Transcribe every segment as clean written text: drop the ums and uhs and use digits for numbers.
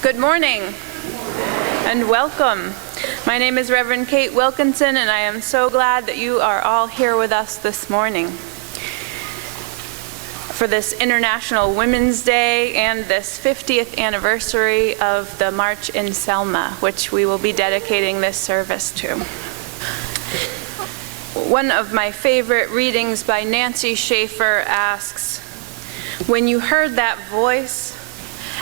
Good morning and welcome. My name is Reverend Kate Wilkinson, and I am so glad that you are all here with us this morning for this International Women's Day and this 50th anniversary of the March in Selma, which we will be dedicating this service to. One of my favorite readings by Nancy Schaefer asks, "When you heard that voice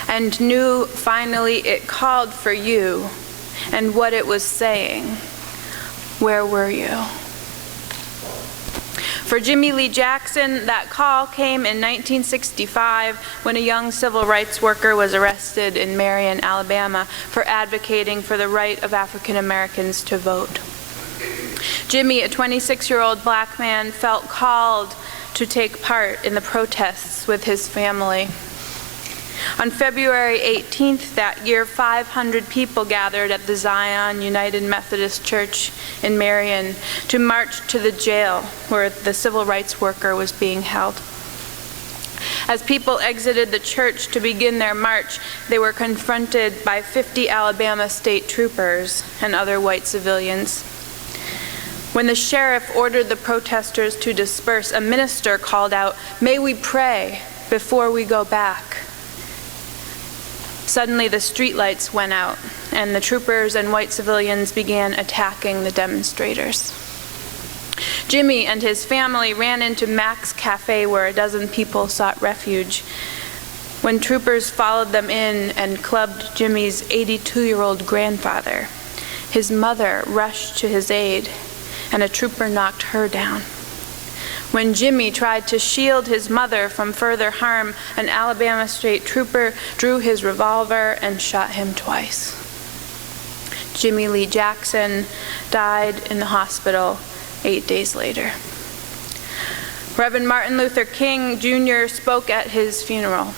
and knew finally it called for you and what it was saying, where were you?" For Jimmy Lee Jackson, that call came in 1965 when a young civil rights worker was arrested in Marion, Alabama for advocating for the right of African Americans to vote. Jimmy, a 26-year-old black man, felt called to take part in the protests with his family. On February 18th that year, 500 people gathered at the Zion United Methodist Church in Marion to march to the jail where the civil rights worker was being held. As people exited the church to begin their march, they were confronted by 50 Alabama state troopers and other white civilians. When the sheriff ordered the protesters to disperse, a minister called out, "May we pray before we go back?" Suddenly the streetlights went out, and the troopers and white civilians began attacking the demonstrators. Jimmy and his family ran into Mac's Cafe, where a dozen people sought refuge. When troopers followed them in and clubbed Jimmy's 82-year-old grandfather, his mother rushed to his aid, and a trooper knocked her down. When Jimmy tried to shield his mother from further harm, an Alabama state trooper drew his revolver and shot him twice. Jimmy Lee Jackson died in the hospital 8 days later. Reverend Martin Luther King Jr. spoke at his funeral.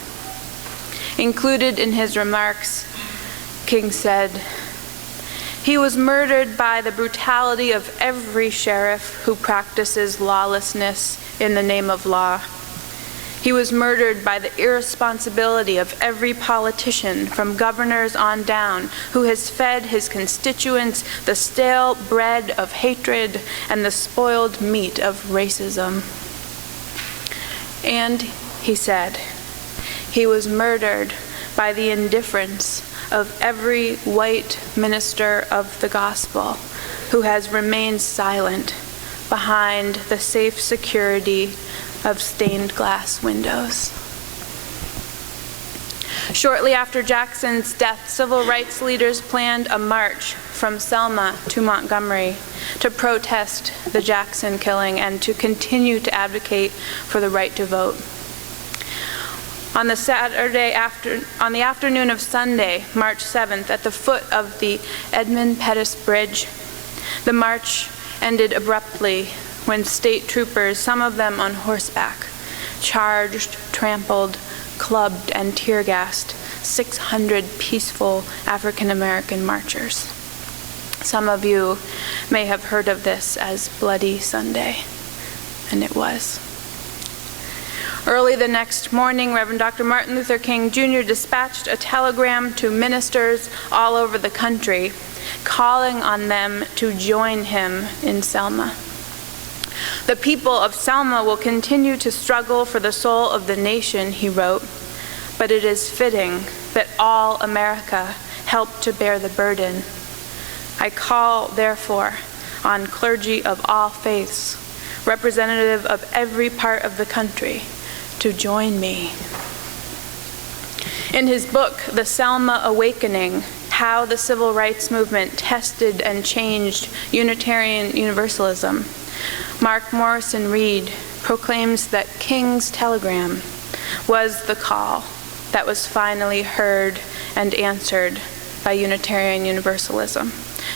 Included in his remarks, King said, "He was murdered by the brutality of every sheriff who practices lawlessness in the name of law. He was murdered by the irresponsibility of every politician, from governors on down, who has fed his constituents the stale bread of hatred and the spoiled meat of racism." And, he said, he was murdered by the indifference of every white minister of the gospel who has remained silent behind the safe security of stained glass windows. Shortly after Jackson's death, civil rights leaders planned a march from Selma to Montgomery to protest the Jackson killing and to continue to advocate for the right to vote. On the afternoon of Sunday, March 7th, at the foot of the Edmund Pettus Bridge, the march ended abruptly when state troopers, some of them on horseback, charged, trampled, clubbed, and tear-gassed 600 peaceful African American marchers. Some of you may have heard of this as Bloody Sunday, and it was. Early the next morning, Reverend Dr. Martin Luther King Jr. dispatched a telegram to ministers all over the country, calling on them to join him in Selma. "The people of Selma will continue to struggle for the soul of the nation," he wrote, "but it is fitting that all America help to bear the burden. I call, therefore, on clergy of all faiths, representative of every part of the country, to join me." In his book, The Selma Awakening, How the Civil Rights Movement Tested and Changed Unitarian Universalism, Mark Morrison Reed proclaims that King's telegram was the call that was finally heard and answered by Unitarian Universalism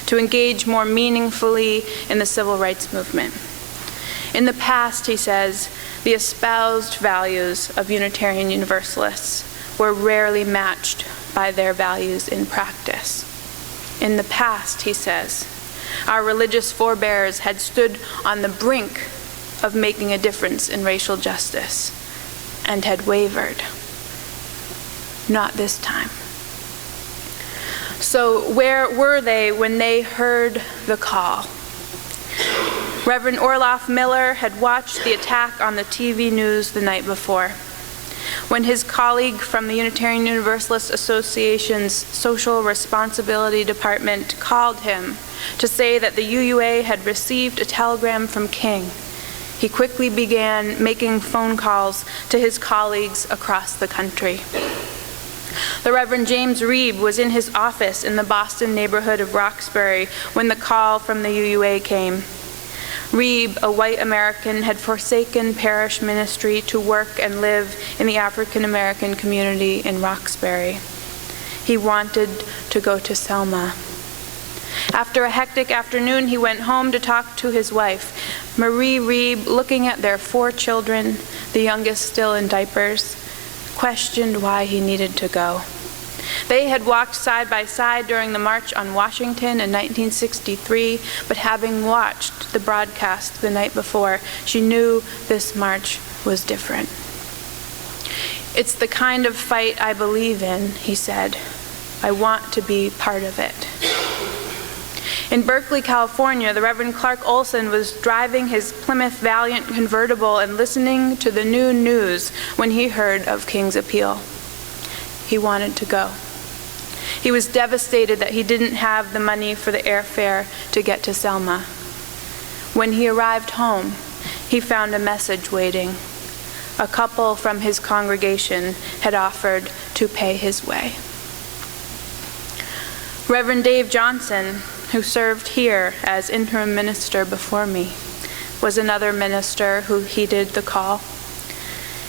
to engage more meaningfully in the civil rights movement. In the past, he says, the espoused values of Unitarian Universalists were rarely matched by their values in practice. In the past, he says, our religious forebears had stood on the brink of making a difference in racial justice and had wavered. Not this time. So where were they when they heard the call? Reverend Orloff Miller had watched the attack on the TV news the night before. When his colleague from the Unitarian Universalist Association's Social Responsibility Department called him to say that the UUA had received a telegram from King, he quickly began making phone calls to his colleagues across the country. The Reverend James Reeb was in his office in the Boston neighborhood of Roxbury when the call from the UUA came. Reeb, a white American, had forsaken parish ministry to work and live in the African American community in Roxbury. He wanted to go to Selma. After a hectic afternoon, he went home to talk to his wife, Marie Reeb, looking at their 4 children, the youngest still in diapers, questioned why he needed to go. They had walked side by side during the March on Washington in 1963, but having watched the broadcast the night before, she knew this march was different. "It's the kind of fight I believe in," he said. "I want to be part of it." In Berkeley, California, the Reverend Clark Olson was driving his Plymouth Valiant convertible and listening to the noon news when he heard of King's appeal. He wanted to go. He was devastated that he didn't have the money for the airfare to get to Selma. When he arrived home, he found a message waiting. A couple from his congregation had offered to pay his way. Reverend Dave Johnson, who served here as interim minister before me, was another minister who heeded the call.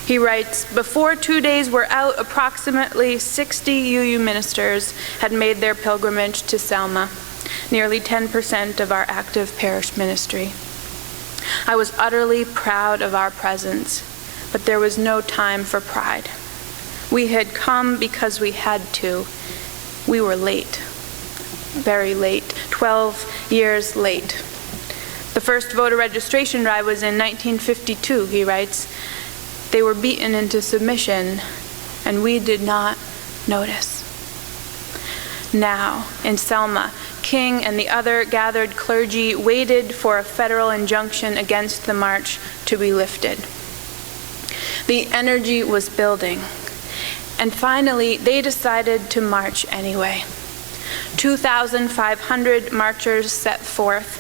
He writes, "Before 2 days were out, approximately 60 UU ministers had made their pilgrimage to Selma, nearly 10% of our active parish ministry. I was utterly proud of our presence, but there was no time for pride. We had come because we had to. We were late, very late, 12 years late. The first voter registration drive was in 1952, he writes. They were beaten into submission, and we did not notice." Now, in Selma, King and the other gathered clergy waited for a federal injunction against the march to be lifted. The energy was building, and finally, they decided to march anyway. 2,500 marchers set forth.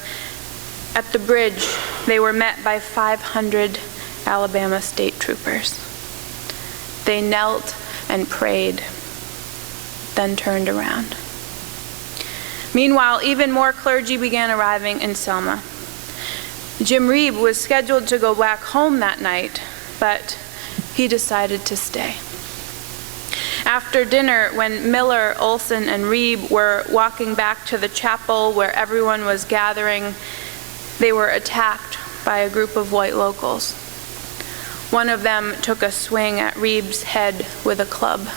At the bridge, they were met by 500 Alabama state troopers. They knelt and prayed, then turned around. Meanwhile, even more clergy began arriving in Selma. Jim Reeb was scheduled to go back home that night, but he decided to stay. After dinner, when Miller, Olson, and Reeb were walking back to the chapel where everyone was gathering, they were attacked by a group of white locals. One of them took a swing at Reeb's head with a club.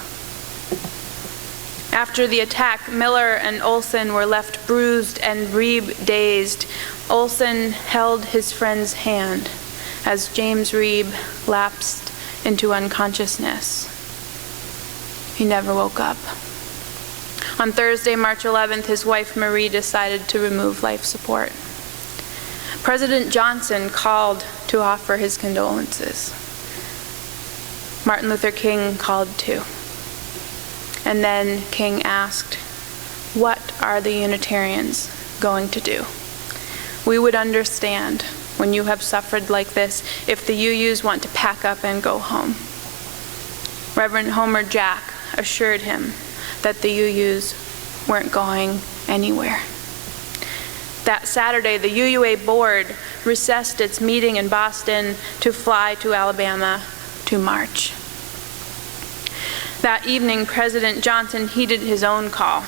After the attack, Miller and Olson were left bruised and Reeb dazed. Olson held his friend's hand as James Reeb lapsed into unconsciousness. He never woke up. On Thursday, March 11th, his wife Marie decided to remove life support. President Johnson called to offer his condolences. Martin Luther King called too. And then King asked, "What are the Unitarians going to do? We would understand when you have suffered like this if the UUs want to pack up and go home." Reverend Homer Jack assured him that the UUs weren't going anywhere. That Saturday, the UUA board recessed its meeting in Boston to fly to Alabama to march. That evening, President Johnson heeded his own call,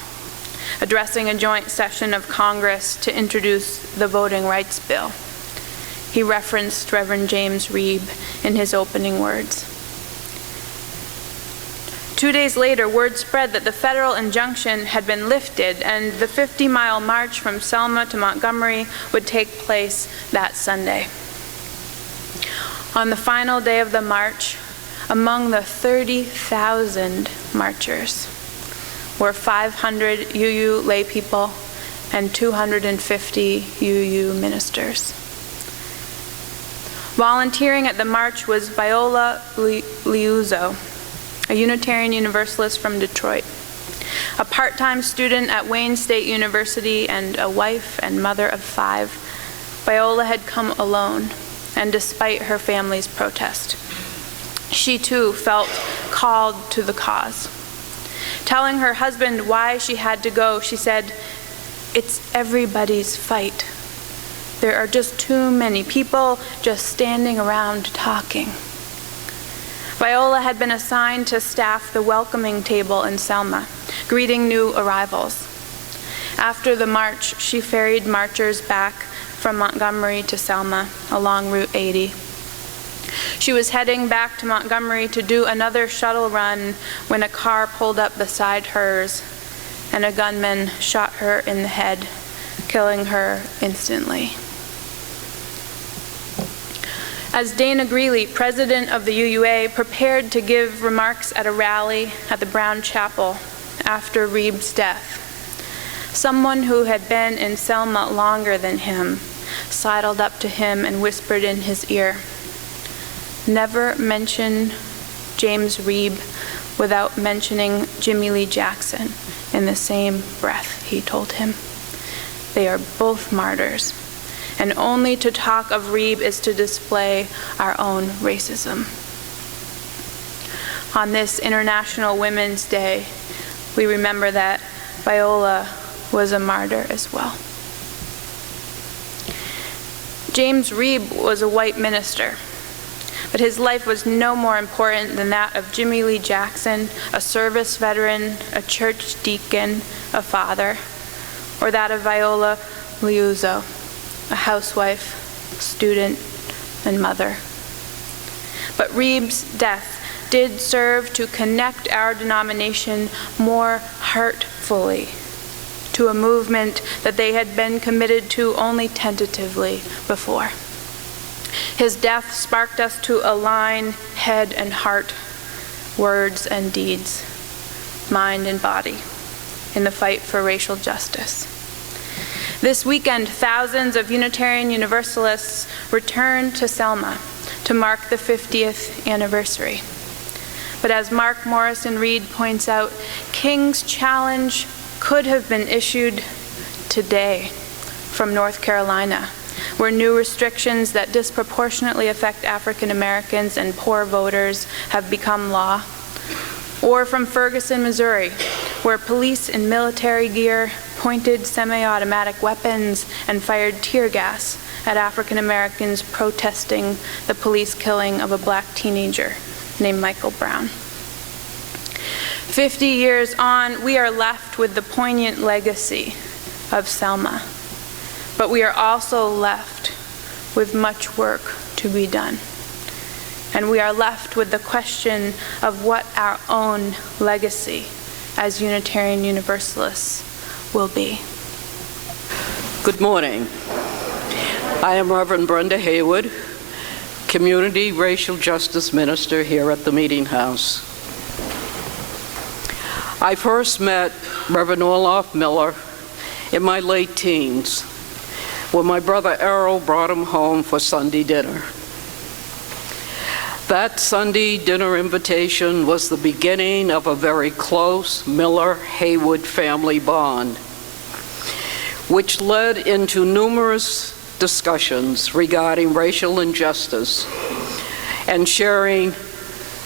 addressing a joint session of Congress to introduce the Voting Rights Bill. He referenced Reverend James Reeb in his opening words. 2 days later, word spread that the federal injunction had been lifted and the 50-mile march from Selma to Montgomery would take place that Sunday. On the final day of the march, among the 30,000 marchers were 500 UU lay people and 250 UU ministers. Volunteering at the march was Viola Liuzzo, a Unitarian Universalist from Detroit. A part-time student at Wayne State University and a wife and mother of 5, Viola had come alone, and despite her family's protest. She too felt called to the cause. Telling her husband why she had to go, she said, "It's everybody's fight. There are just too many people just standing around talking." Viola had been assigned to staff the welcoming table in Selma, greeting new arrivals. After the march, she ferried marchers back from Montgomery to Selma along Route 80. She was heading back to Montgomery to do another shuttle run when a car pulled up beside hers and a gunman shot her in the head, killing her instantly. As Dana Greeley, president of the UUA, prepared to give remarks at a rally at the Brown Chapel after Reeb's death, someone who had been in Selma longer than him sidled up to him and whispered in his ear, "Never mention James Reeb without mentioning Jimmy Lee Jackson in the same breath," he told him. "They are both martyrs, and only to talk of Reeb is to display our own racism." On this International Women's Day, we remember that Viola was a martyr as well. James Reeb was a white minister, but his life was no more important than that of Jimmy Lee Jackson, a service veteran, a church deacon, a father, or that of Viola Liuzzo, a housewife, student, and mother. But Reeb's death did serve to connect our denomination more heartfully to a movement that they had been committed to only tentatively before. His death sparked us to align head and heart, words and deeds, mind and body, in the fight for racial justice. This weekend, thousands of Unitarian Universalists returned to Selma to mark the 50th anniversary. But as Mark Morrison Reed points out, King's challenge could have been issued today from North Carolina, where new restrictions that disproportionately affect African Americans and poor voters have become law, or from Ferguson, Missouri, where police in military gear pointed semi-automatic weapons and fired tear gas at African Americans protesting the police killing of a black teenager named Michael Brown. 50 years on, we are left with the poignant legacy of Selma, but we are also left with much work to be done. And we are left with the question of what our own legacy as Unitarian Universalists will be. Good morning. I am Reverend Brenda Haywood, Community Racial Justice Minister here at the Meeting House. I first met Reverend Orloff Miller in my late teens when my brother Errol brought him home for Sunday dinner. That Sunday dinner invitation was the beginning of a very close Miller-Haywood family bond, which led into numerous discussions regarding racial injustice and sharing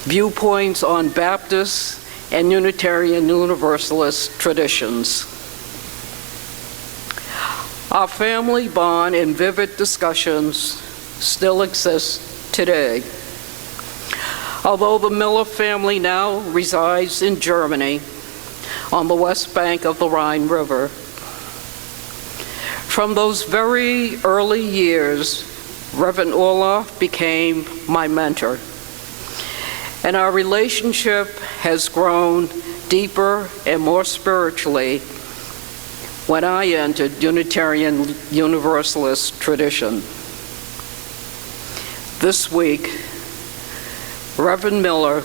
viewpoints on Baptist and Unitarian Universalist traditions. Our family bond and vivid discussions still exist today. Although the Miller family now resides in Germany on the west bank of the Rhine River, from those very early years, Reverend Orloff became my mentor, and our relationship has grown deeper and more spiritually when I entered Unitarian Universalist tradition. This week, Reverend Miller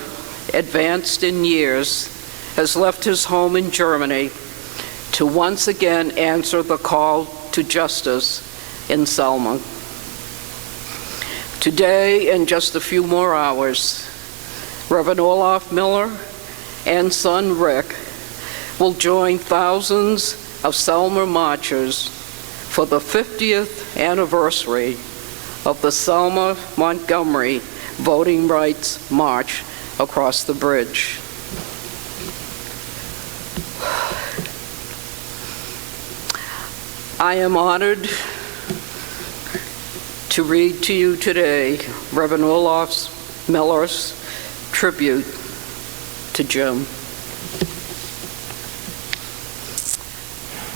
advanced in years has left his home in Germany to once again answer the call to justice in Selma. Today, in just a few more hours, Reverend Orloff Miller and son Rick will join thousands of Selma marchers for the 50th anniversary of the Selma Montgomery Voting Rights March across the bridge. I am honored to read to you today Reverend Orloff Miller's tribute to Jim.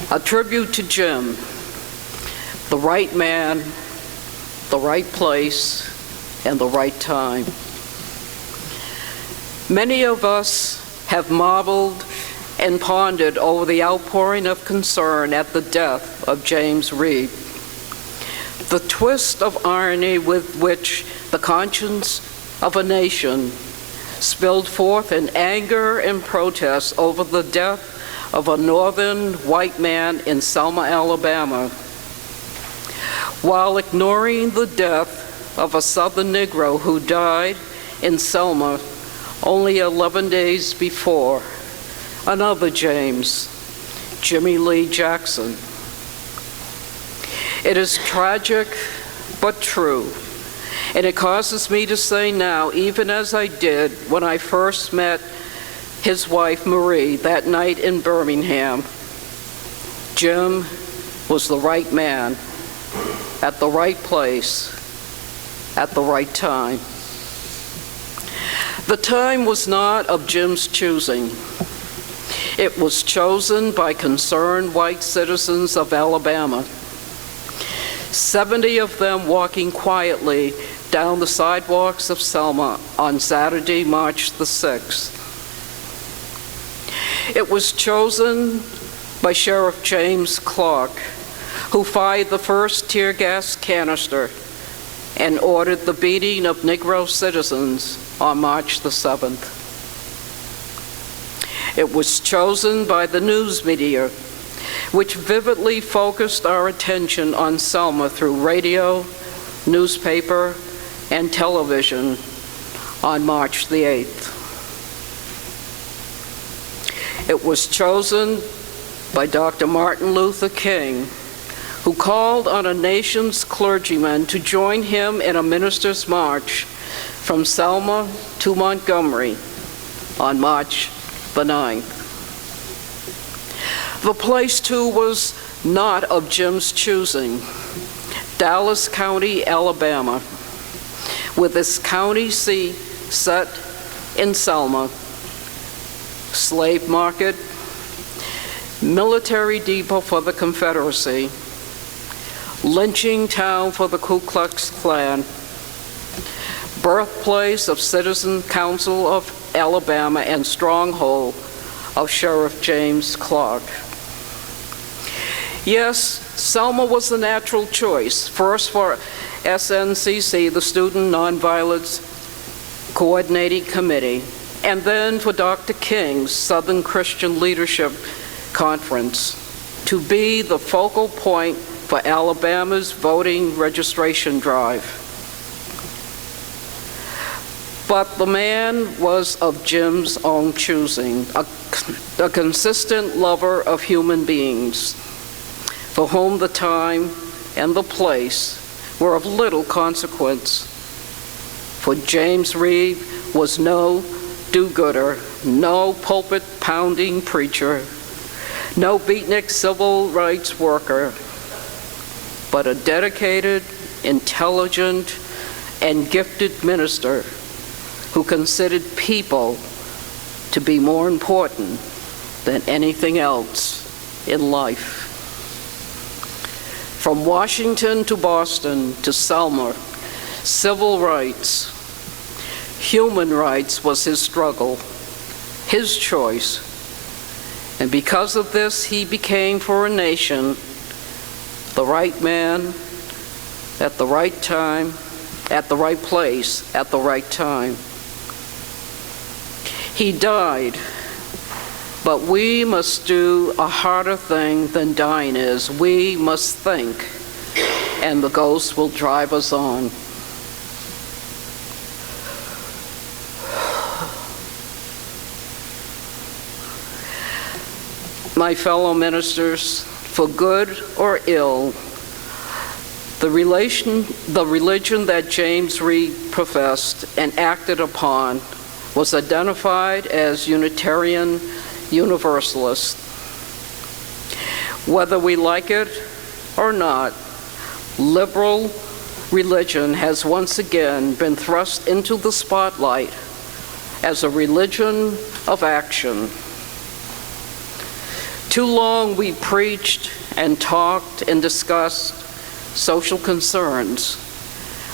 A tribute to Jim, the right man, the right place, and the right time. Many of us have marveled and pondered over the outpouring of concern at the death of James Reeb. The twist of irony with which the conscience of a nation spilled forth in anger and protest over the death of a northern white man in Selma, Alabama, while ignoring the death of a southern Negro who died in Selma only 11 days before, another James, Jimmy Lee Jackson. It is tragic but true, and it causes me to say now, even as I did when I first met his wife Marie that night in Birmingham, Jim was the right man at the right place at the right time. The time was not of Jim's choosing. It was chosen by concerned white citizens of Alabama, 70 of them walking quietly down the sidewalks of Selma on Saturday, March the 6th. It was chosen by Sheriff James Clark, who fired the first tear gas canister and ordered the beating of Negro citizens on March the 7th. It was chosen by the news media, which vividly focused our attention on Selma through radio, newspaper, and television on March the 8th. It was chosen by Dr. Martin Luther King, who called on a nation's clergymen to join him in a minister's march from Selma to Montgomery on March the 9th. The place, too, was not of Jim's choosing. Dallas County, Alabama, with its county seat set in Selma, slave market, military depot for the Confederacy, lynching town for the Ku Klux Klan, birthplace of Citizen Council of Alabama and stronghold of Sheriff James Clark. Yes, Selma was the natural choice, first for SNCC, the Student Nonviolence Coordinating Committee, and then for Dr. King's Southern Christian Leadership Conference to be the focal point for Alabama's voting registration drive. But the man was of Jim's own choosing, a consistent lover of human beings, for whom the time and the place were of little consequence. For James Reeb was no do-gooder, no pulpit-pounding preacher, no beatnik civil rights worker, but a dedicated, intelligent, and gifted minister who considered people to be more important than anything else in life. From Washington to Boston to Selma, civil rights, human rights was his struggle, his choice. And because of this, he became for a nation the right man at the right time, at the right place, at the right time. He died But we must do a harder thing than dying is. We must think, and the ghost will drive us on. My fellow ministers, for good or ill, the religion that James Reed professed and acted upon was identified as Unitarian Universalist. Whether we like it or not, liberal religion has once again been thrust into the spotlight as a religion of action. Too long we preached and talked and discussed social concerns,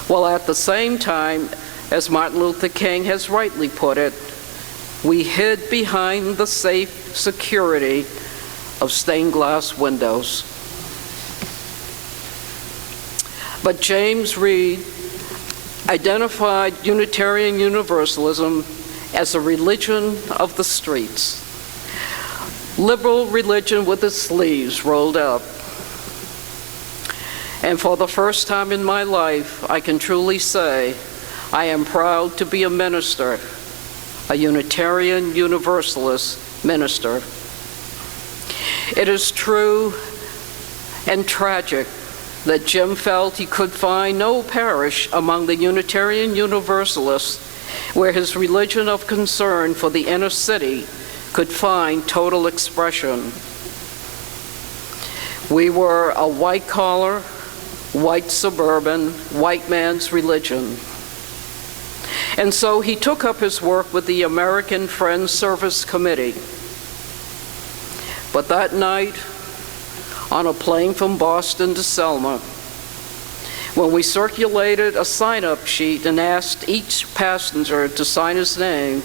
while at the same time, as Martin Luther King has rightly put it, we hid behind the safe security of stained glass windows. But James Reed identified Unitarian Universalism as a religion of the streets. Liberal religion with its sleeves rolled up. And for the first time in my life, I can truly say I am proud to be a minister, a Unitarian Universalist minister. It is true and tragic that Jim felt he could find no parish among the Unitarian Universalists where his religion of concern for the inner city could find total expression. We were a white-collar, white suburban, white man's religion. And so he took up his work with the American Friends Service Committee. But that night, on a plane from Boston to Selma, when we circulated a sign-up sheet and asked each passenger to sign his name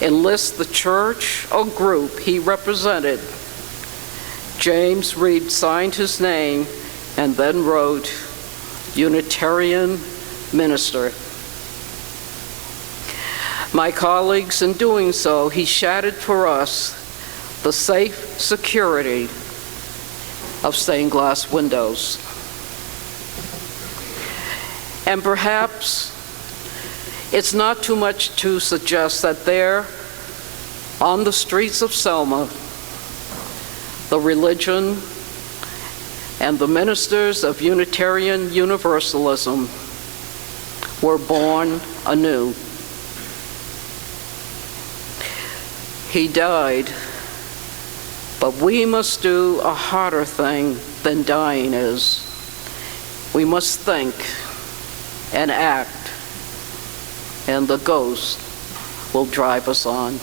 and list the church or group he represented, James Reed signed his name and then wrote, Unitarian Minister. My colleagues, in doing so, he shattered for us the safe security of stained glass windows. And perhaps it's not too much to suggest that there, on the streets of Selma, the religion and the ministers of Unitarian Universalism were born anew. He died, but we must do a harder thing than dying is. We must think and act, and the ghost will drive us on.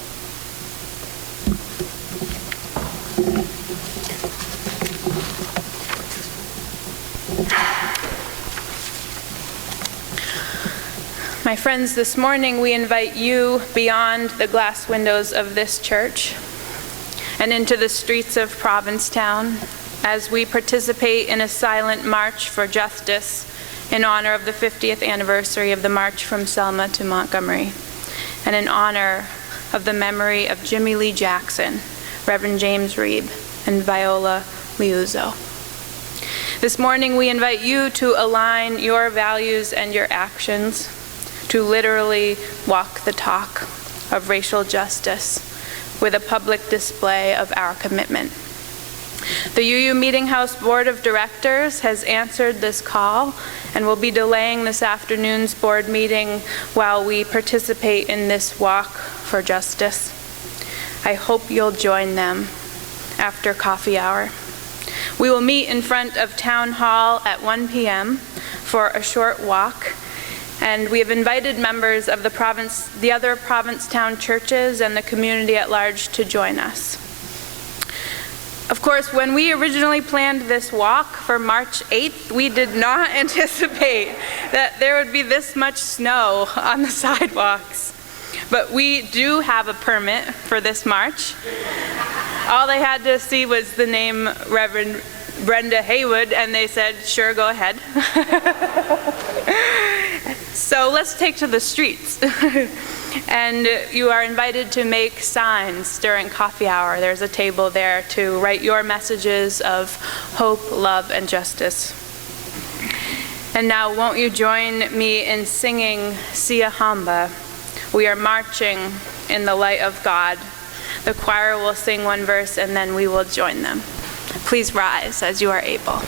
My friends, this morning we invite you beyond the glass windows of this church and into the streets of Provincetown as we participate in a silent march for justice in honor of the 50th anniversary of the march from Selma to Montgomery, and in honor of the memory of Jimmy Lee Jackson, Reverend James Reed, and Viola Liuzzo. This morning we invite you to align your values and your actions to literally walk the talk of racial justice with a public display of our commitment. The UU Meeting House Board of Directors has answered this call and will be delaying this afternoon's board meeting while we participate in this walk for justice. I hope you'll join them after coffee hour. We will meet in front of Town Hall at 1 p.m. for a short walk, and we have invited members of the other Provincetown churches and the community at large to join us. Of course, when we originally planned this walk for March 8th, we did not anticipate that there would be this much snow on the sidewalks. But we do have a permit for this march. All they had to see was the name Reverend Brenda Haywood, and they said, sure, go ahead. So let's take to the streets. And you are invited to make signs during coffee hour. There's a table there to write your messages of hope, love, and justice. And now, won't you join me in singing Sia Hamba? We are marching in the light of God. The choir will sing one verse, and then we will join them. Please rise as you are able.